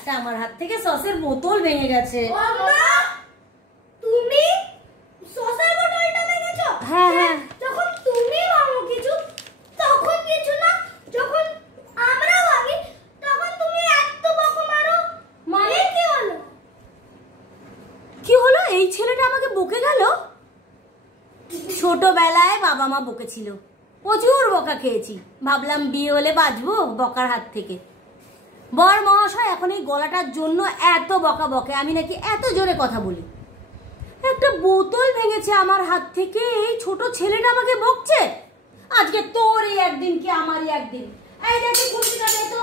একটা আমার হাত থেকে সসের বোতল ভেঙে গেছে। তুমি সসের বোতলটা ভেঙেছো? হ্যাঁ হ্যাঁ। যখন তুমি ভাঙো কিছু তখন কিছু না, যখন আমরা ভাঙি তখন তুমি এত বকা মারো। মানে কি হলো? কি হলো? এই ছেলেটা আমাকে বকে গেল। ছোটবেলায় বাবা মা বকেছিল, প্রচুর বকা খেয়েছি। ভাবলাম বিয়ে হলে বাঁচবো বকার হাত থেকে। বর মহাশয় এখন এই গলাটার জন্য এত বকা বকে, আমি নাকি এত জোরে কথা বলি। একটা বোতল ভেঙেছে আমার হাত থেকে, এই ছোট ছেলেটা আমাকে বকছে। আজকে তোর এই একদিন কি আমারই একদিন। এই দেখি খুশিটা দে তো।